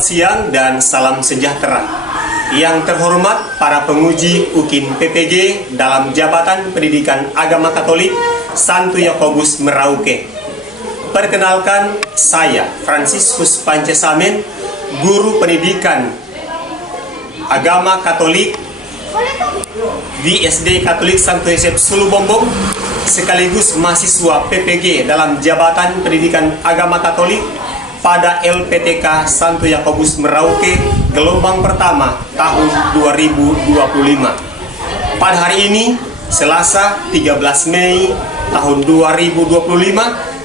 Selamat siang dan salam sejahtera. Yang terhormat para penguji UKIN PPG dalam Jabatan Pendidikan Agama Katolik Santo Yakobus Merauke. Perkenalkan, saya Fransiskus Pancesamen, Guru Pendidikan Agama Katolik di SD Katolik Santo Yosef Sulubombong, sekaligus mahasiswa PPG dalam Jabatan Pendidikan Agama Katolik pada LPTK Santo Yakobus Merauke gelombang pertama tahun 2025. Pada hari ini, Selasa 13 Mei tahun 2025,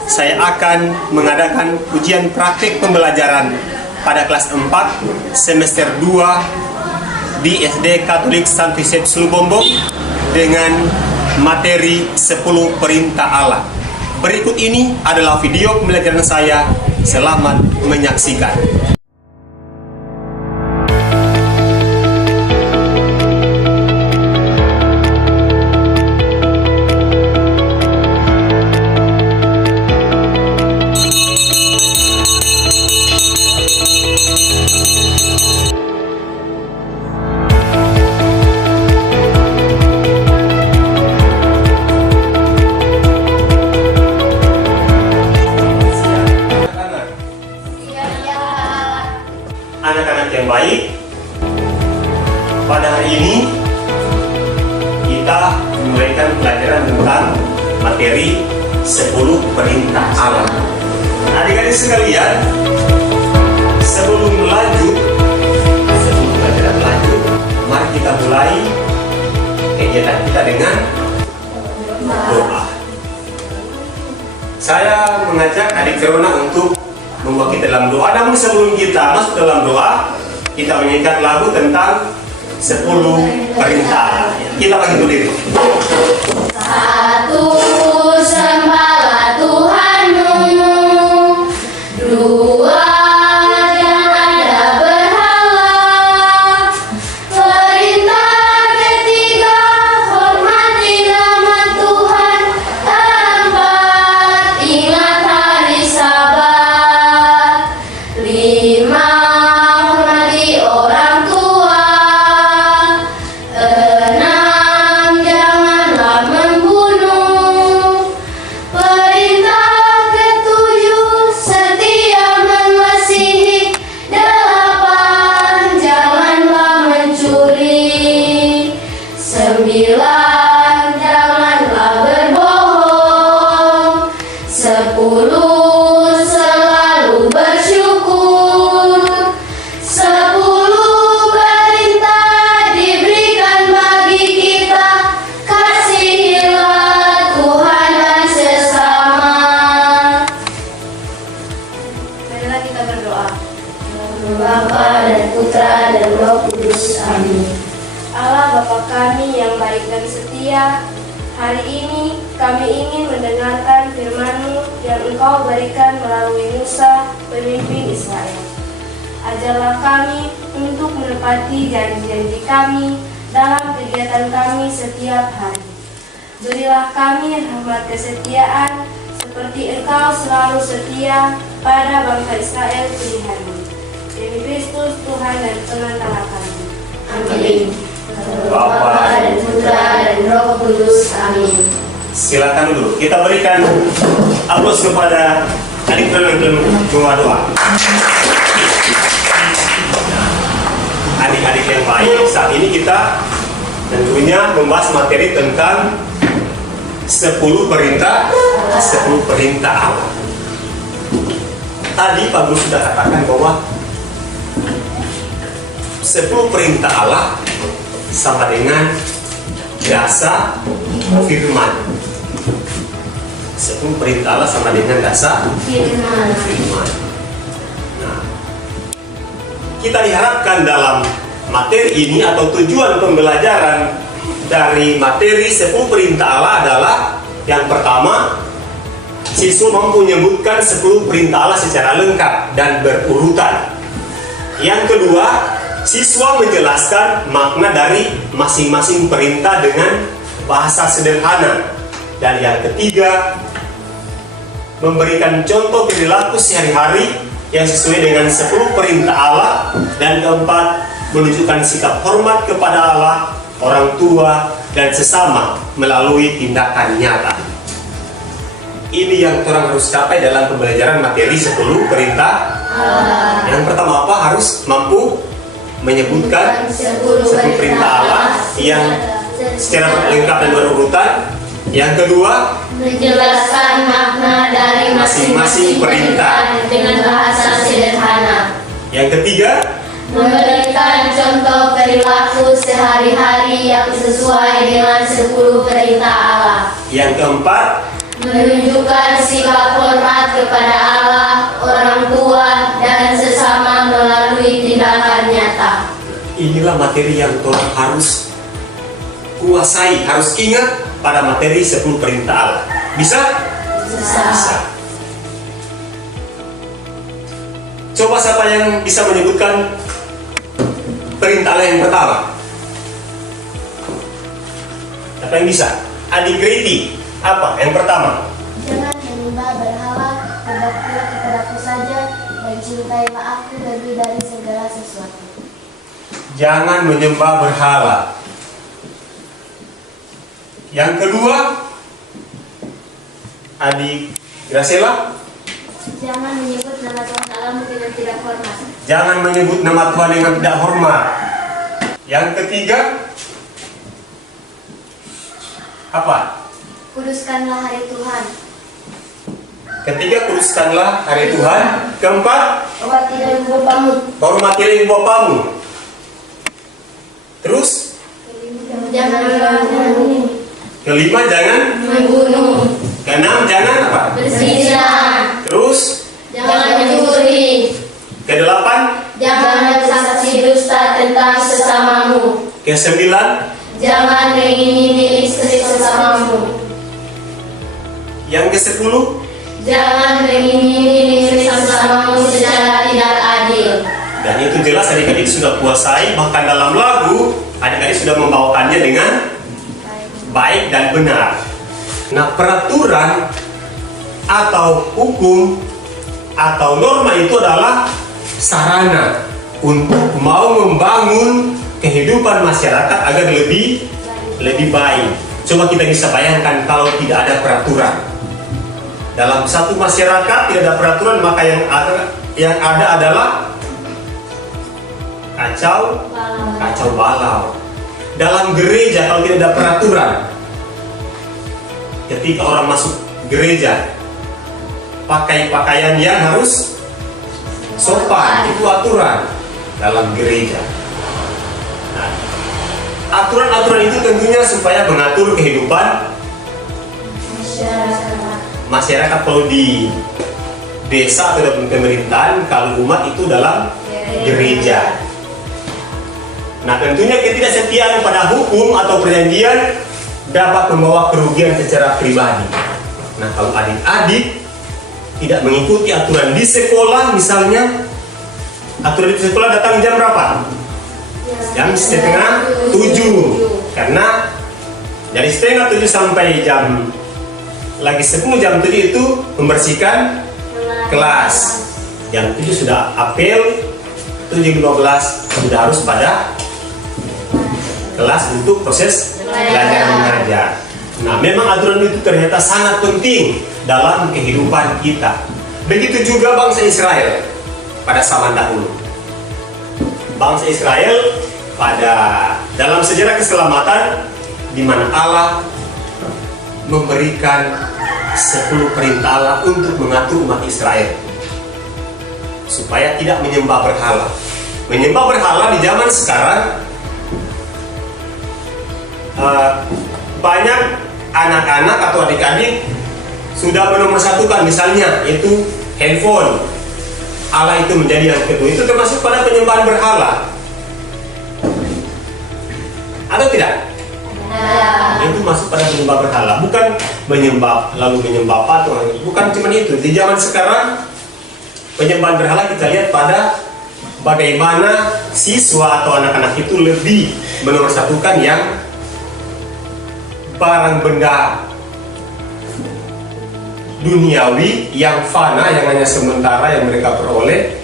saya akan mengadakan ujian praktik pembelajaran pada kelas 4 semester 2 di SD Katolik Santo Yosef Sulubombong dengan materi 10 Perintah Allah. Berikut ini adalah video pembelajaran saya. Selamat menyaksikan. Anak-anak yang baik, pada hari ini kita memulaikan pelajaran tentang materi 10 Perintah Allah. Adik-adik sekalian, sebelum pelajaran lanjut, mari kita mulai kegiatan kita dengan doa. Saya mengajak adik Corona untuk mewakili dalam doa. Namun sebelum kita masuk dalam doa, kita menyanyikan lagu tentang 10 perintah. Kita bagi dulu diri. Satu, sembahlah Tuhanmu. Dua, jangan ada berhala. Perintah ketiga, hormati nama Tuhan. Empat, ingat hari Sabat. Lima, hormati orang tua. Enam, janganlah membunuh. Perintah ketujuh, setia mengasihi. Delapan, janganlah mencuri. Sembilan, janganlah berbohong. Sepuluh, selalu bersyukur. 10 perintah diberikan bagi kita. Kasihilah Tuhan dan sesama. Marilah kita berdoa. Bapa dan Putra dan Roh Kudus. Amin. Allah Bapa kami yang baik dan setia, hari ini kami ingin mendengarkan firman-Mu yang Engkau berikan melalui Musa, pemimpin Israel. Ajarlah kami untuk menepati janji-janji kami dalam kegiatan kami setiap hari. Berilah kami rahmat kesetiaan seperti Engkau selalu setia pada bangsa Israel pilihan-Mu. Demi Kristus Tuhan dan Pengantara kami. Amin. Bapa dan Putra dan Roh Kudus. Amin. Silakan dulu. Kita berikan aplaus kepada adik yang doa. Adik-adik yang baik, saat ini kita tentunya membahas materi tentang 10 perintah Allah. Tadi Pak Guru sudah katakan bahwa 10 perintah Allah sama dengan dasar firman. 10 perintah Allah sama dengan dasar firman. Nah, kita diharapkan dalam materi ini atau tujuan pembelajaran dari materi 10 perintah Allah adalah yang pertama, siswa mampu menyebutkan 10 perintah Allah secara lengkap dan berurutan. Yang kedua, siswa menjelaskan makna dari masing-masing perintah dengan bahasa sederhana. Dan yang ketiga, memberikan contoh perilaku sehari-hari yang sesuai dengan 10 perintah Allah, dan keempat, menunjukkan sikap hormat kepada Allah, orang tua, dan sesama melalui tindakan nyata. Ini yang orang harus capai dalam pembelajaran materi 10 perintah Allah. Yang pertama apa? Harus mampu menyebutkan 10 perintah Allah yang secara lengkap dan berurutan. Yang kedua, menjelaskan makna dari masing-masing perintah dengan bahasa sederhana. Yang ketiga, memberikan contoh perilaku sehari-hari yang sesuai dengan 10 perintah Allah. Yang keempat, menunjukkan sikap hormat kepada Allah, orang tua, dan sesama melalui tindakan nyata. Inilah materi yang orang harus kuasai, harus ingat pada materi 10 perintah Allah. Bisa? Bisa. Coba siapa yang bisa menyebutkan perintah Allah yang pertama? Siapa yang bisa? Adik Greti, apa yang pertama? Jangan menyembah berhala, berbaktilah kepadaku saja, dan cintailah aku lebih dari segala sesuatu. Jangan menyembah berhala. Yang kedua, adik Graciela, Jangan menyebut nama Tuhan Allahmu dengan tidak hormat. jangan menyebut nama Tuhan dengan tidak hormat. Yang ketiga, apa? Kuduskanlah hari Tuhan. Ketiga, kuduskanlah hari Tuhan. Keempat, Hormatilah ibu bapamu. hormatilah ibu bapamu. Terus, Jangan membunuh. kelima, jangan. Membunuh, Keenam, jangan apa? berzina, Terus, jangan mencuri, kedelapan, jangan bersaksi dusta tentang sesamamu, kesembilan, jangan mengingini istri sesamamu, yang kesepuluh. jangan mengingini istri sesamamu secara tidak adil. Dan itu jelas adik-adik sudah kuasai, bahkan dalam lagu adik-adik sudah membawakannya dengan baik dan benar. Nah, peraturan atau hukum atau norma itu adalah sarana untuk mau membangun kehidupan masyarakat agar lebih baik. Coba kita bisa bayangkan kalau tidak ada peraturan. Dalam satu masyarakat tidak ada peraturan, maka yang ada adalah kacau balau. Dalam gereja kalau tidak ada peraturan, ketika orang masuk gereja pakai pakaian yang harus sopan, itu aturan dalam gereja. Nah, aturan-aturan itu tentunya supaya mengatur kehidupan masyarakat. Kalau di desa atau dalam pemerintahan, kalau umat itu dalam gereja. Nah, tentunya ketidaksetiaan pada hukum atau perjanjian dapat membawa kerugian secara pribadi. Nah, kalau adik-adik tidak mengikuti aturan di sekolah, misalnya aturan di sekolah datang jam berapa? Jam 6:30, karena dari 6:30 sampai jam 10 itu membersihkan kelas. Jam 7 sudah apel, 7:15 sudah harus pada kelas untuk proses belajar mengajar. Nah, memang aturan itu ternyata sangat penting dalam kehidupan kita. Begitu juga bangsa Israel pada zaman dahulu. Bangsa Israel dalam sejarah keselamatan di mana Allah memberikan 10 perintah Allah untuk mengatur umat Israel supaya tidak menyembah berhala. Menyembah berhala di zaman sekarang, banyak anak-anak atau adik-adik sudah menomorsatukan, misalnya itu handphone. Allah itu menjadi yang kedua. Itu termasuk pada penyembahan berhala, atau tidak? Itu masuk pada penyembah berhala, bukan lalu menyembah patung. Bukan cuma itu. Di zaman sekarang penyembahan berhala kita lihat pada bagaimana siswa atau anak-anak itu lebih menomorsatukan yang barang benda duniawi yang fana, yang hanya sementara yang mereka peroleh.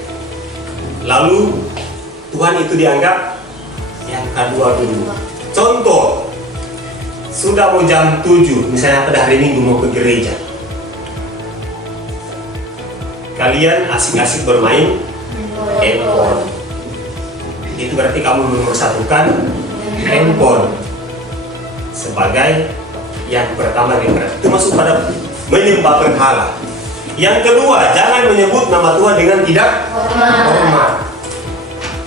Lalu Tuhan itu dianggap yang kedua dulu. Contoh, sudah mau jam 7, misalnya pada hari Minggu mau ke gereja. Kalian asik-asik bermain handphone. Itu berarti kamu menomorsatukan handphone sebagai yang pertama itu masuk pada menyembah berhala. Yang kedua, jangan menyebut nama Tuhan dengan tidak hormat.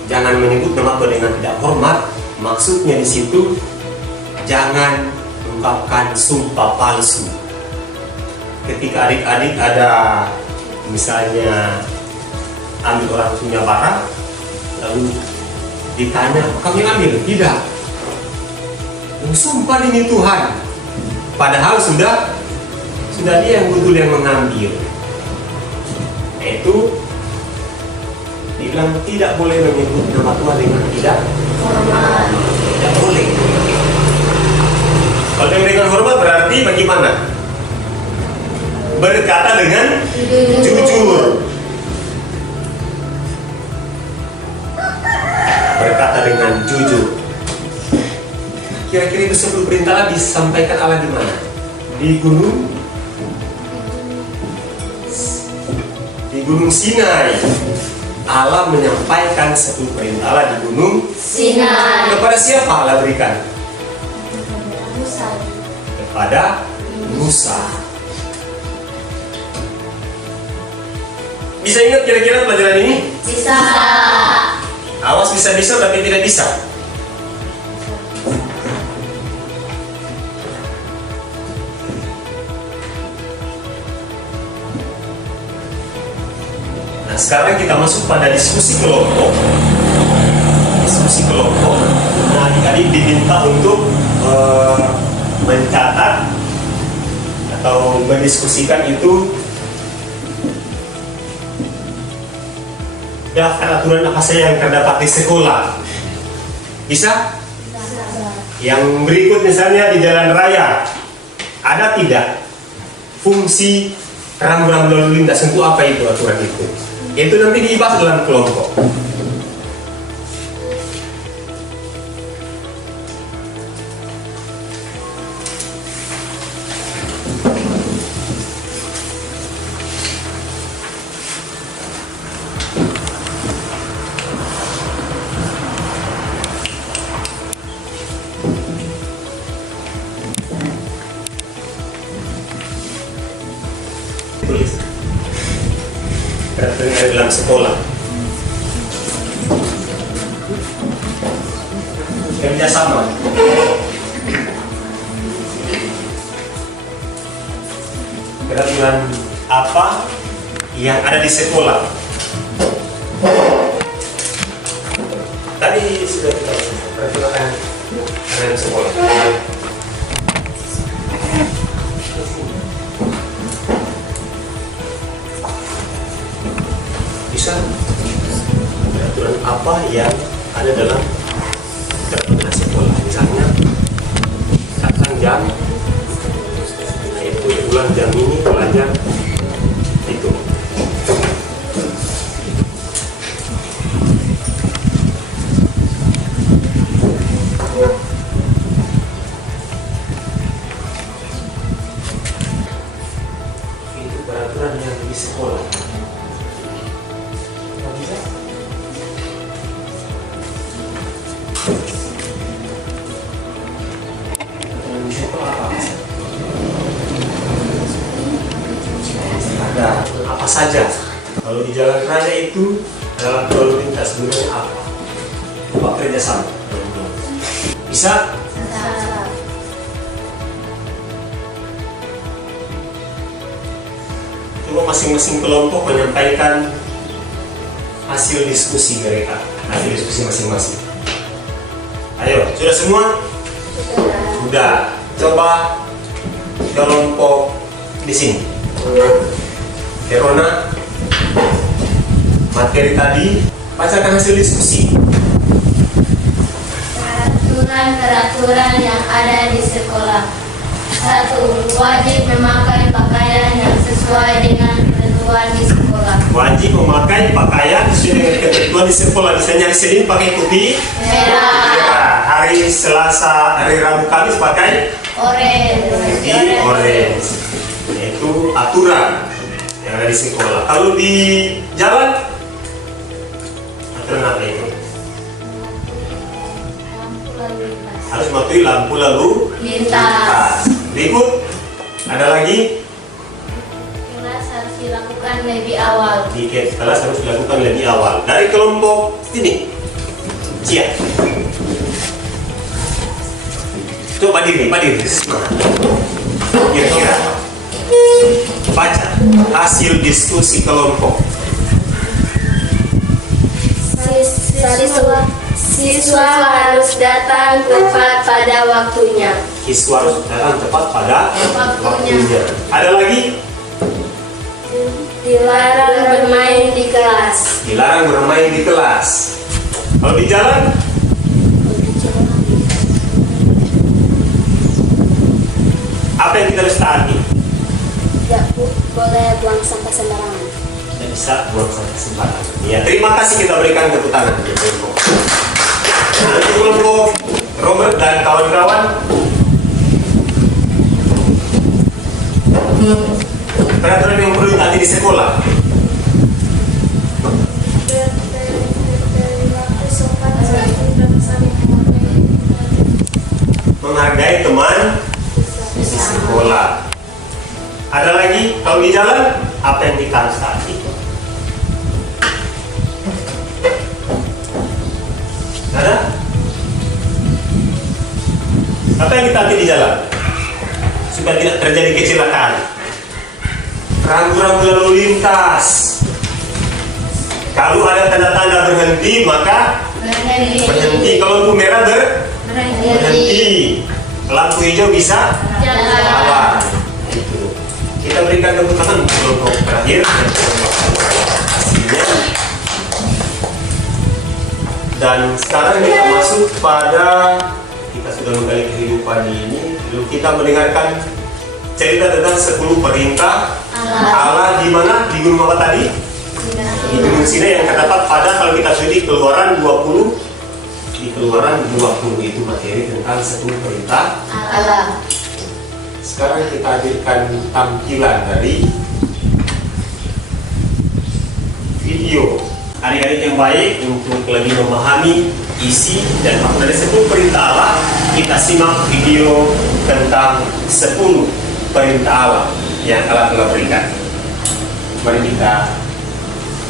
Jangan menyebut nama Tuhan dengan tidak hormat. Maksudnya di situ jangan mengungkapkan sumpah palsu. Ketika adik-adik ada misalnya ambil orang punya barang, lalu ditanya, kamu yang ambil? Tidak. Sumpah ini Tuhan. Padahal sudah dia yang betul yang mengambil. Itu dibilang tidak boleh menyebut nama Tuhan dengan tidak hormat. Tidak boleh. Kalau dengan hormat berarti bagaimana? Berkata dengan jujur. Berkata dengan jujur. Kira-kira itu 10 perintah disampaikan Allah di mana? Di Gunung Sinai. Allah menyampaikan 10 perintah Allah di Gunung Sinai. Kepada siapa Allah berikan? Musa. Kepada Musa. Bisa ingat kira-kira pelajaran ini? Bisa. Awas bisa-bisa tapi tidak bisa. Nah, sekarang kita masuk pada diskusi kelompok. Nah, adik-adik diminta untuk mencatat atau mendiskusikan itu daftar aturan apa saja yang terdapat di sekolah. Bisa? Yang berikut misalnya di jalan raya, ada tidak fungsi rambu-rambu lalu lintas? Untuk apa itu aturan itu? Itu nanti dibahas dalam kelompok. Tulis peraturan dalam sekolah. Kerjasama. Peraturan apa yang ada di sekolah? Tadi sudah kita peraturan ada di sekolah. Bisa peraturan apa yang ada dalam peraturan sekolah, misalnya datang jam itu bulan jam ini belajar itu. Itu peraturan yang di sekolah. Ada apa saja? Kalau di jalan raya itu dalam lalu lintas gunanya apa? Apa kerjasama? Bisa? Coba masing-masing kelompok menyampaikan hasil diskusi mereka, hasil diskusi masing-masing. Ayo, sudah semua? Sudah. Coba kelompok di sini. Verona, materi tadi, bacakan hasil diskusi. Peraturan yang ada di sekolah. 1. Wajib memakai pakaian yang sesuai sesuai dengan ketentuan di sekolah. Wajib memakai pakaian sesuai dengan ketentuan di sekolah. Misalnya hari Senin pakai putih, Merah, hari Selasa, hari Rabu, Kamis pakai orange, orange. Itu aturan yang ada di sekolah. Kalau di jalan, aturan apa itu? Harus mematuhi lampu lalu lintas. Berikut ada lagi. Kelas harus dilakukan lebih awal. Tiket kelas harus dilakukan lebih awal. Dari kelompok ini, Cia. Coba diri. Kira-kira baca hasil diskusi kelompok. Siswa harus datang tepat pada waktunya. Siswa harus datang tepat pada waktunya. Ada lagi? Dilarang bermain di kelas. Dilarang bermain di kelas. Kalau di jalan? Apa yang kita harus taati? Tidak boleh buang sampah sembarangan. Tidak bisa buang sampah sembarangan. Ya, terima kasih, kita berikan tepuk tangan untuk kelompok. Nah, untuk kelompok Robert dan kawan-kawan, peraturan yang perlu ditaati di sekolah. Menghargai teman di sekolah. Ada lagi, kalau di jalan, apa yang kita harus taati? Ada? Apa yang kita taati di jalan? Supaya tidak terjadi kecelakaan. Rambu-rambu lalu lintas. Kalau ada tanda-tanda berhenti, maka berhenti. Kalau lampu merah berhenti. Lampu hijau bisa jalan. Itu. Kita berikan tepuk tangan untuk kelompok terakhir. Hasilnya. Dan sekarang kita masuk pada, kita sudah menggali kehidupan ini. Lalu kita mendengarkan cerita tentang 10 perintah Allah di mana? Di gunung apa tadi? Di gunung Sinai, yang terdapat pada, kalau kita studi Keluaran 20, di Keluaran 20 itu materi tentang 10 perintah Allah. Sekarang kita hadirkan tampilan dari video. Adik-adik yang baik, untuk lebih memahami isi dan makna dari 10 perintah Allah, kita simak video tentang 10 perintah Allah yang Allah telah berikan. Mari kita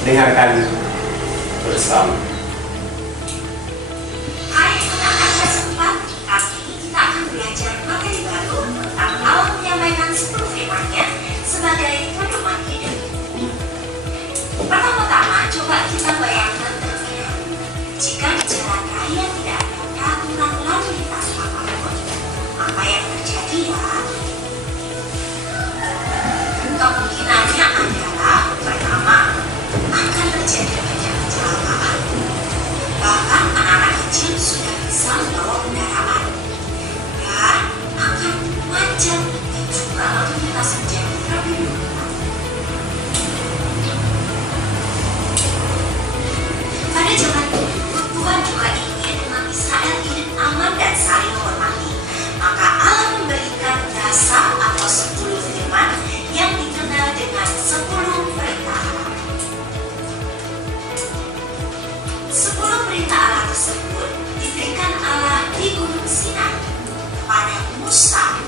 dengarkan bersama. Hari akan sempat, kali ini kita akan belajar materi baru tentang Allah menyampaikan 10 firman-Nya sebagai pedoman hidup. Pertama-tama, coba kita bayangkan terlebih dahulu, jika di jalan raya tidak ada peraturan lalu lintas apapun, apa yang terjadi ya? Kemungkinannya adalah pertama, akan terjadi banyak kecelakaan. Bahkan anak-anak kecil sudah bisa membawa kendaraan dan akan macet jika lalu lintas menjadi lebih berkurang. Pada zaman dulu, Tuhan juga ingin umat Israel hidup aman dan saling menghormati. Maka Allah memberikan dasar atau 10 firman yang dikenal dengan 10 perintah Allah. 10 perintah Allah tersebut diberikan Allah di Gunung Sinai kepada Musa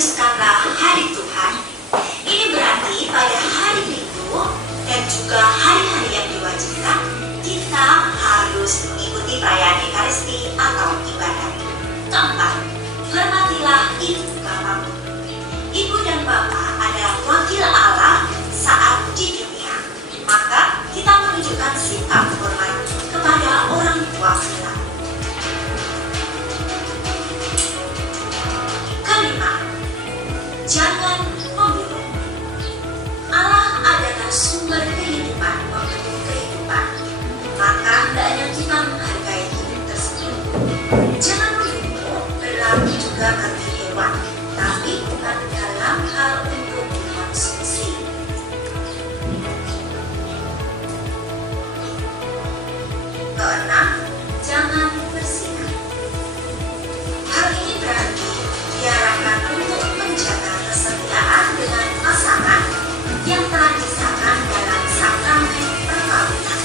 kuduskanlah hari Tuhan. Ini berarti pada hari Minggu dan juga hari-hari yang diwajibkan, kita harus mengikuti perayaan Ekaristi atau ibadat. Keempat, hormatilah ibu bapa. Ibu dan bapak adalah wakil Allah saat di dunia. Maka kita menunjukkan sikap hormat kepada orang tua kita. Kelima, jangan membunuh. Allah adalah sumber kehidupan, pemberi kehidupan. Maka hendaknya kita menghargai hidup tersebut. Jangan membunuh berlaku juga bagi hewan, tapi bukan dalam hal untuk dikonsumsi. Keenam, jangan berzina. Hal ini berarti diarahkan untuk menjaga kesetiaan dengan pasangan yang telah disahkan dalam sakramen perkawinan.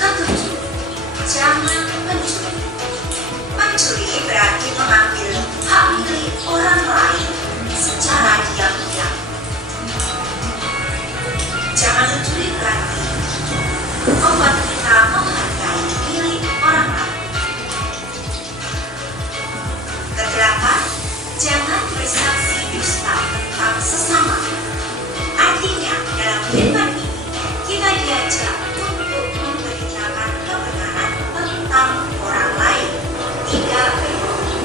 Ketujuh, jangan mencuri. Mencuri berarti mengambil hak milik orang lain secara diam-diam. Jangan mencuri berarti membuat kita menghargai milik orang lain. Kedelapan, jangan bersaksi dusta tentang sesama. Artinya dalam firman ini kita diajak untuk memberitakan kebenaran tentang orang lain, tidak berbohong.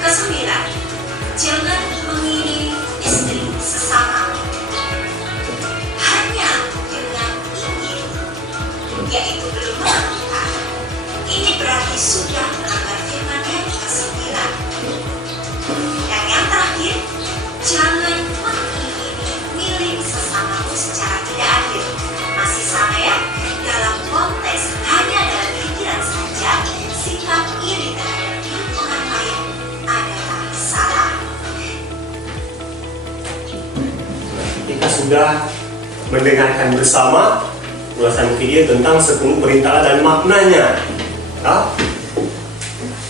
Kesembilan, jangan mengiri istri sesama. Hanya dengan ingin, yaitu belum menemukan. Ini berarti sudah melanggar firman yang ke-9. Dan yang terakhir, jangan mengingini milik sesamamu secara tidak adil. Masih sama ya, dalam konteks hanya dalam pikiran saja, sikap iri terhadap milik orang lain adalah salah. Kita sudah mendengarkan bersama ulasan video tentang 10 perintah dan maknanya. Nah,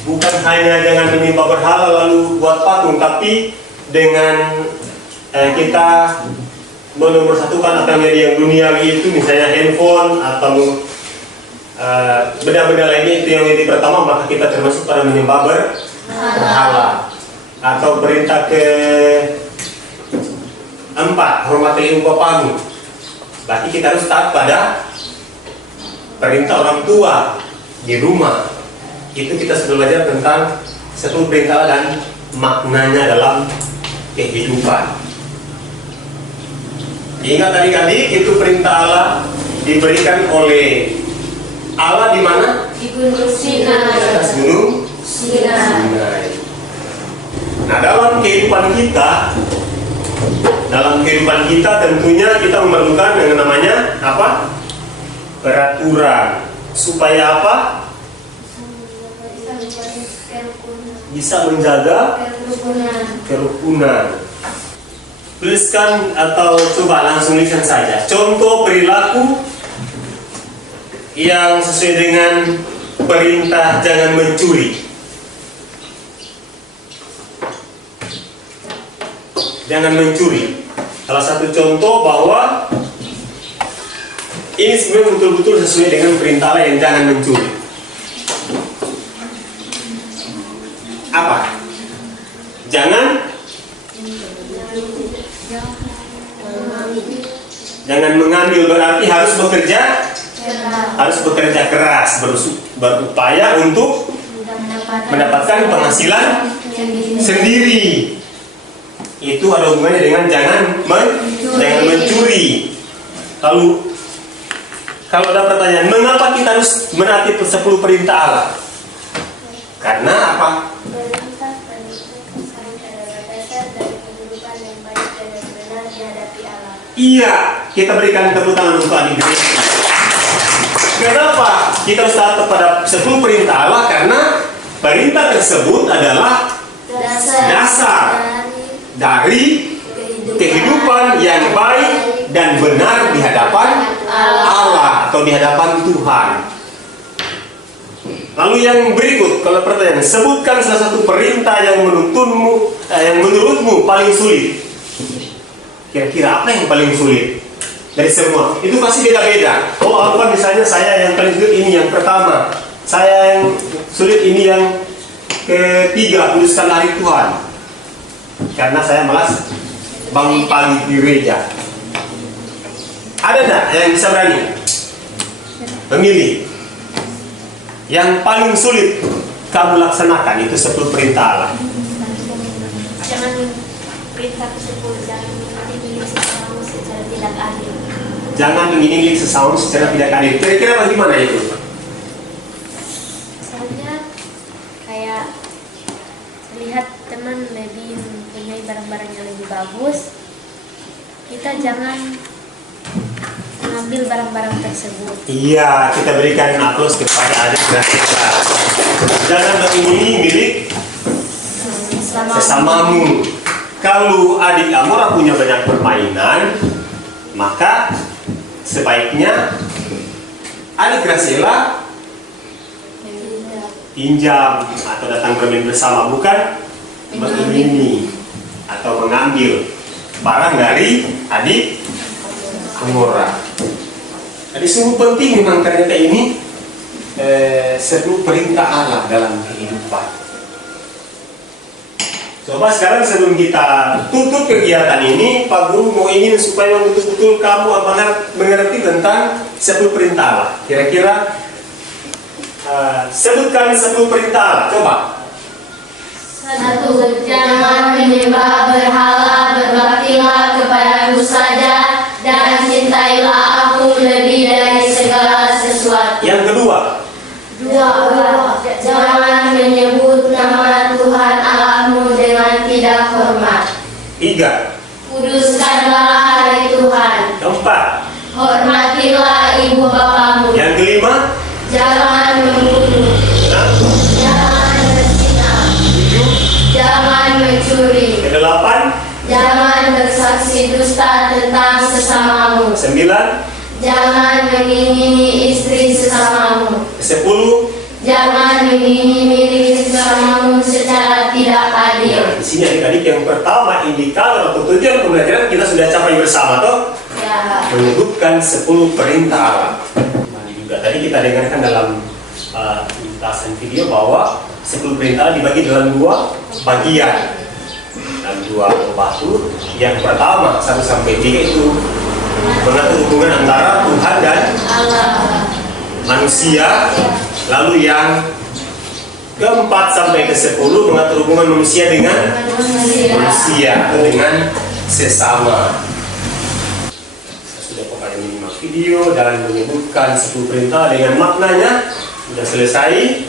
bukan hanya jangan menyembah berhala lalu buat patung, tapi dengan kita menomorsatukan apa yang duniawi itu, misalnya handphone atau benda-benda lainnya, itu yang ini pertama, maka kita termasuk pada menyembah berhala. Atau perintah ke-4, hormati ibu bapamu. Berarti kita harus taat pada perintah orang tua di rumah. Itu kita sudah belajar tentang 10 perintah dan maknanya dalam kehidupan. Ingat adik-adik, itu perintah Allah diberikan oleh Allah di mana? Di Gunung Sinai. Atas Gunung Sinai. Nah, dalam kehidupan kita tentunya kita memerlukan yang namanya apa? Peraturan. Supaya apa? Bisa menjaga kerukunan. Tuliskan atau coba langsung lihat saja contoh perilaku yang sesuai dengan perintah jangan mencuri. Jangan mencuri. Salah satu contoh bahwa ini sebenarnya betul-betul sesuai dengan perintah Allah yang jangan mencuri. Apa? Jangan mengambil, berarti harus bekerja keras, berupaya untuk mendapatkan penghasilan sendiri. Itu ada hubungannya dengan jangan mencuri. Lalu kalau ada pertanyaan, mengapa kita harus menaati 10 perintah Allah? Karena apa? Iya, kita berikan tepuk tangan untuk adik gereja. Kenapa kita harus taat kepada 10 perintah Allah? Karena perintah tersebut adalah dasar dari kehidupan yang baik dan benar di hadapan Allah atau di hadapan Tuhan. Lalu yang berikut, kalau pertanyaan, sebutkan salah satu perintah yang menurutmu paling sulit. Kira-kira apa yang paling sulit dari semua? Itu pasti beda-beda. Oh, apa misalnya saya yang paling sulit ini yang pertama, saya yang sulit ini yang ketiga, kuduskan hari Tuhan. Karena saya malas bangun pagi di gereja. Ada enggak yang bisa berani memilih yang paling sulit kamu laksanakan? Itu 10 perintah Allah. Jangan perintah tersebut, jangan mengiringi sesamamu secara tidak adil. Jangan mengiringi sesamamu secara tidak adil. Kira-kira bagaimana itu? Misalnya kayak lihat teman lebih mempunyai barang-barang yang lebih bagus, kita jangan mengambil barang-barang tersebut. Iya, kita berikan aplaus kepada adik Graciela. Jangan mengiringi milik sesamamu. Kalau adik Amora punya banyak permainan, maka sebaiknya adik Graciela pinjam atau datang bermain bersama, bukan mengiringi atau mengambil barang dari adik Amora. Jadi sungguh penting memang ternyata ini 10 perintah Allah dalam kehidupan. Coba sekarang sebelum kita tutup kegiatan ini, Pak Guru mau ingin supaya betul-betul kamu mengerti tentang 10 perintah Allah. Kira-kira sebutkan 10 perintah Allah. Coba. 1. Jangan menyembah berhala, berbaktilah kepadaku saja, dan cintailah aku lebih dari segala sesuatu. Yang kedua. 2. Jangan menyebut nama Tuhan Allahmu dengan tidak hormat. 3. Kuduskanlah hari Tuhan. 4. Hormatilah ibu bapamu. Yang kelima. Jangan membunuh. Jangan berzina. 7. Jangan mencuri. Ke-8. Jangan bersaksi dusta tentang sesamamu. 9. Jangan mengingingi istri sesamamu. 10. Jangan mengingingi milik sesamamu secara tidak adil. Di sini adik-adik yang pertama indikator atau tujuan pembelajaran kita sudah capai bersama toh, Ya. menyebutkan 10 perintah Allah. Juga tadi kita dengarkan dalam ringkasan video bahwa 10 perintah Allah dibagi dalam 2 bagian, dalam 2 batu. Yang pertama 1 sampai 3 itu mengatur hubungan antara Tuhan dan manusia. Lalu yang ke-4 sampai ke-10 mengatur hubungan manusia dengan manusia atau dengan sesama. Saya sudah pernah menyimak video dan menyebutkan 10 perintah dengan maknanya. Sudah selesai.